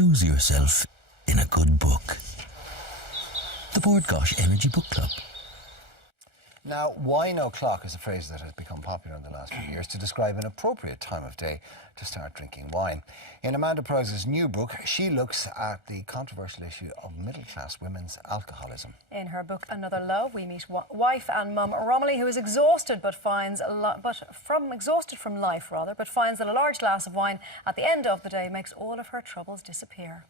Lose yourself in a good book. The Board Gosh Energy Book Club. Now, wine o'clock is a phrase that has become popular in the last few years to describe an appropriate time of day to start drinking wine. In Amanda Price's new book, she looks at the controversial issue of middle-class women's alcoholism. In her book, Another Love, we meet wife and mum Romilly, who is exhausted finds that a large glass of wine at the end of the day makes all of her troubles disappear.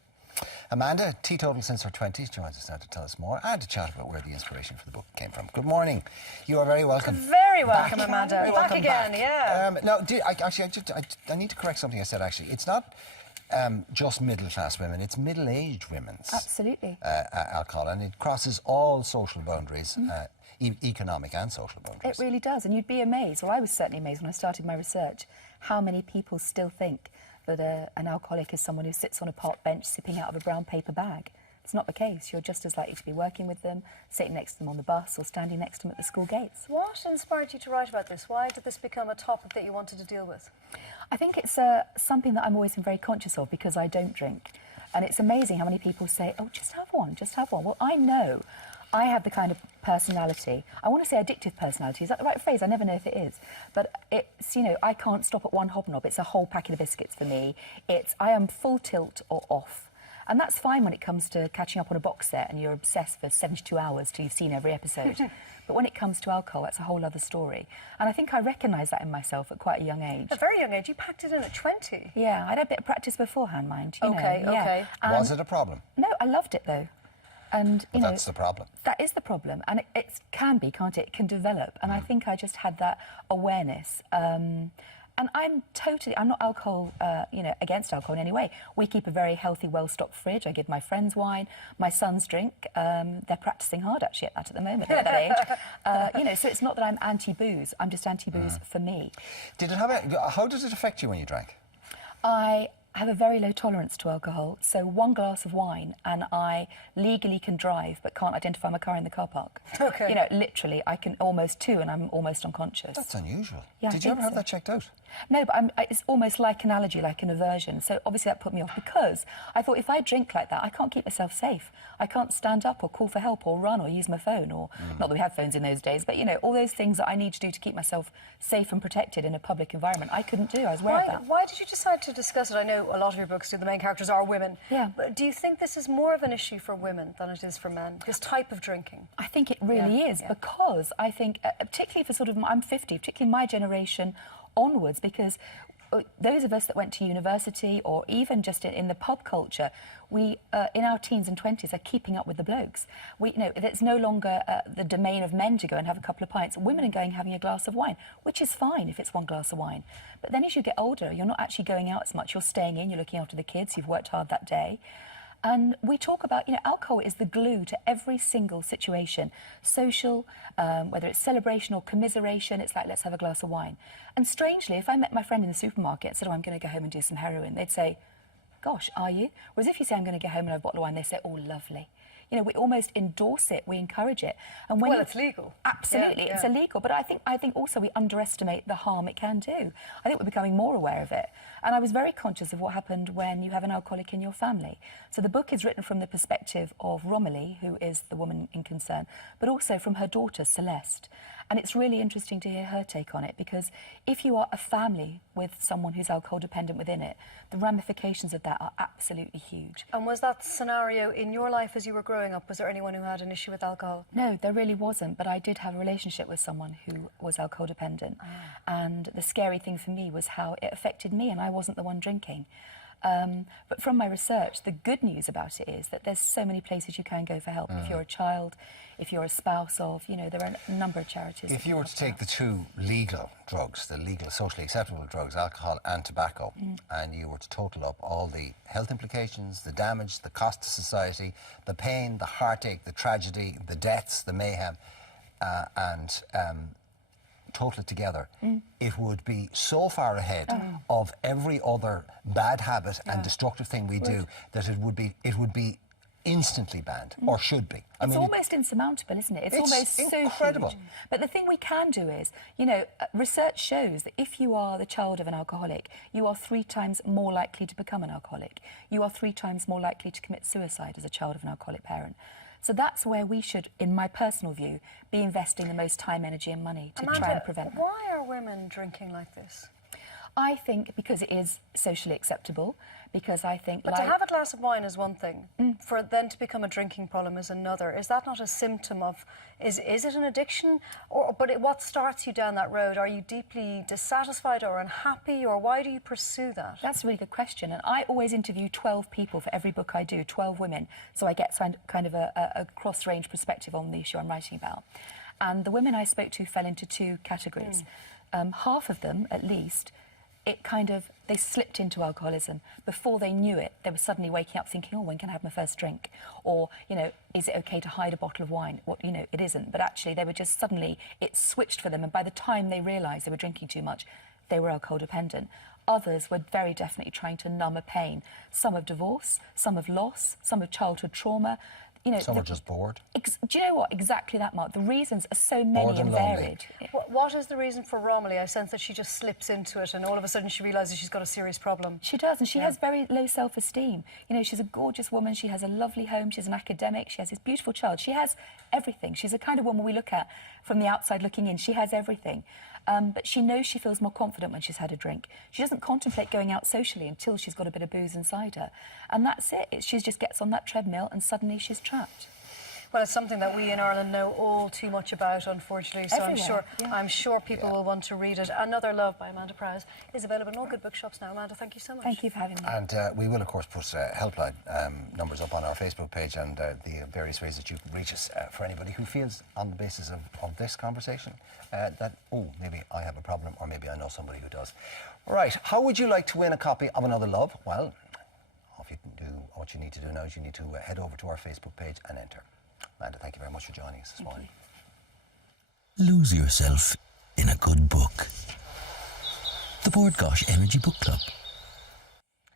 Amanda, teetotal since her 20s, joins us now to tell us more and to chat about where the inspiration for the book came from. Good morning. You are very welcome. Very welcome, Amanda. Very welcome again, back. yeah. No, I need to correct something I said, actually. It's not just middle-class women, it's middle-aged women's Absolutely. Alcohol, and it crosses all social boundaries, economic and social boundaries. It really does, and you'd be amazed, well, I was certainly amazed when I started my research, how many people still think that an alcoholic is someone who sits on a park bench sipping out of a brown paper bag. It's not the case. You're just as likely to be working with them, sitting next to them on the bus or standing next to them at the school gates. What inspired you to write about this? Why did this become a topic that you wanted to deal with? I think it's something that I'm always very conscious of because I don't drink. And it's amazing how many people say, oh, just have one, just have one. Well, I know I have the kind of personality, I want to say addictive personality, is that the right phrase? I never know if it is. But it's, you know, I can't stop at one hobnob. It's a whole packet of biscuits for me. I am full tilt or off. And that's fine when it comes to catching up on a box set and you're obsessed for 72 hours till you've seen every episode. But when it comes to alcohol, that's a whole other story. And I think I recognise that in myself at quite a young age. At a very young age? You packed it in at 20? Yeah, I'd had a bit of practice beforehand, mind. You OK, know, OK. Yeah. Was it a problem? No, I loved it, though. And, you know, that's the problem. That is the problem. And it can be, can't it? It can develop. And I think I just had that awareness. And I'm not alcohol, against alcohol in any way. We keep a very healthy, well-stocked fridge. I give my friends wine. My sons drink. They're practising hard, actually, at the moment, at that age. So it's not that I'm anti-booze. I'm just anti-booze for me. How does it affect you when you drank? I have a very low tolerance to alcohol, so one glass of wine and I legally can drive but can't identify my car in the car park. Okay. You know, literally, I can almost two and I'm almost unconscious. That's unusual. Yeah, Did you ever have that checked out? No, but it's almost like an allergy, like an aversion. So obviously that put me off because I thought if I drink like that, I can't keep myself safe. I can't stand up or call for help or run or use my phone or, not that we had phones in those days, but, you know, all those things that I need to do to keep myself safe and protected in a public environment, I couldn't do. I was aware of that. Why did you decide to discuss it? I know a lot of your books, the main characters are women. Yeah. But do you think this is more of an issue for women than it is for men, this type of drinking? I think it really is because I think, particularly for I'm 50, particularly my generation onwards, because those of us that went to university or even just in the pub culture, we, in our teens and 20s, are keeping up with the blokes. It's no longer the domain of men to go and have a couple of pints. Women are going having a glass of wine, which is fine if it's one glass of wine. But then as you get older, you're not actually going out as much. You're staying in, you're looking after the kids, you've worked hard that day. And we talk about, alcohol is the glue to every single situation. Social, whether it's celebration or commiseration, it's like, let's have a glass of wine. And strangely, if I met my friend in the supermarket and said, oh, I'm going to go home and do some heroin, they'd say, gosh, are you? Whereas if you say, I'm going to go home and have a bottle of wine, they say, oh, lovely. You know, we almost endorse it, we encourage it. And when it's legal. Absolutely, it's illegal. But I think also we underestimate the harm it can do. I think we're becoming more aware of it. And I was very conscious of what happened when you have an alcoholic in your family. So the book is written from the perspective of Romilly, who is the woman in concern, but also from her daughter, Celeste. And it's really interesting to hear her take on it, because if you are a family with someone who's alcohol dependent within it, the ramifications of that are absolutely huge. And was that scenario in your life as you were growing up? Was there anyone who had an issue with alcohol? No, there really wasn't, but I did have a relationship with someone who was alcohol dependent. And the scary thing for me was how it affected me, and I wasn't the one drinking. But from my research, the good news about it is that there's so many places you can go for help. If you're a child, if you're a spouse of, there are a number of charities. If you were to take the two legal drugs, the legal, socially acceptable drugs, alcohol and tobacco, and you were to total up all the health implications, the damage, the cost to society, the pain, the heartache, the tragedy, the deaths, the mayhem, and total it together, it would be so far ahead of every other bad habit and destructive thing we do that it would be instantly banned, or should be. It's almost insurmountable, isn't it? It's almost incredible. so huge. But the thing we can do is, you know, research shows that if you are the child of an alcoholic, you are 3 times more likely to become an alcoholic. You are 3 times more likely to commit suicide as a child of an alcoholic parent. So that's where we should, in my personal view, be investing the most time, energy and money to try and prevent that. Why are women drinking like this? I think because it is socially acceptable, because I think... But to have a glass of wine is one thing, for it then to become a drinking problem is another. Is that not a symptom of... Is it an addiction? What starts you down that road? Are you deeply dissatisfied or unhappy, or why do you pursue that? That's a really good question, and I always interview 12 people for every book I do, 12 women, so I get kind of a cross-range perspective on the issue I'm writing about. And the women I spoke to fell into 2 categories. Half of them, at least, they slipped into alcoholism. Before they knew it, they were suddenly waking up thinking, oh, when can I have my first drink? Or, you know, is it okay to hide a bottle of wine? Well, you know, it isn't. But actually, they were just suddenly, it switched for them. And by the time they realised they were drinking too much, they were alcohol dependent. Others were very definitely trying to numb a pain. Some of divorce, some of loss, some of childhood trauma. You know, some are just bored. Do you know what? Exactly that, Mark. The reasons are so many and varied. What is the reason for Romilly? I sense that she just slips into it and all of a sudden she realises she's got a serious problem. She does, and she has very low self-esteem. You know, she's a gorgeous woman, she has a lovely home, she's an academic, she has this beautiful child. She has everything. She's the kind of woman we look at from the outside looking in. She has everything. But she knows she feels more confident when she's had a drink. She doesn't contemplate going out socially until she's got a bit of booze inside her. And that's it. She just gets on that treadmill and suddenly she's trapped. Well, it's something that we in Ireland know all too much about, unfortunately. So I'm sure people will want to read it. Another Love by Amanda Prowse is available in all good bookshops now. Amanda, thank you so much. Thank you for having me. And we will, of course, put helpline numbers up on our Facebook page and the various ways that you can reach us for anybody who feels, on the basis of this conversation, that, oh, maybe I have a problem or maybe I know somebody who does. Right, how would you like to win a copy of Another Love? Well, what you need to do now is you need to head over to our Facebook page and enter. Amanda, thank you very much for joining us this morning. Lose yourself in a good book. The Board Gosh Energy Book Club.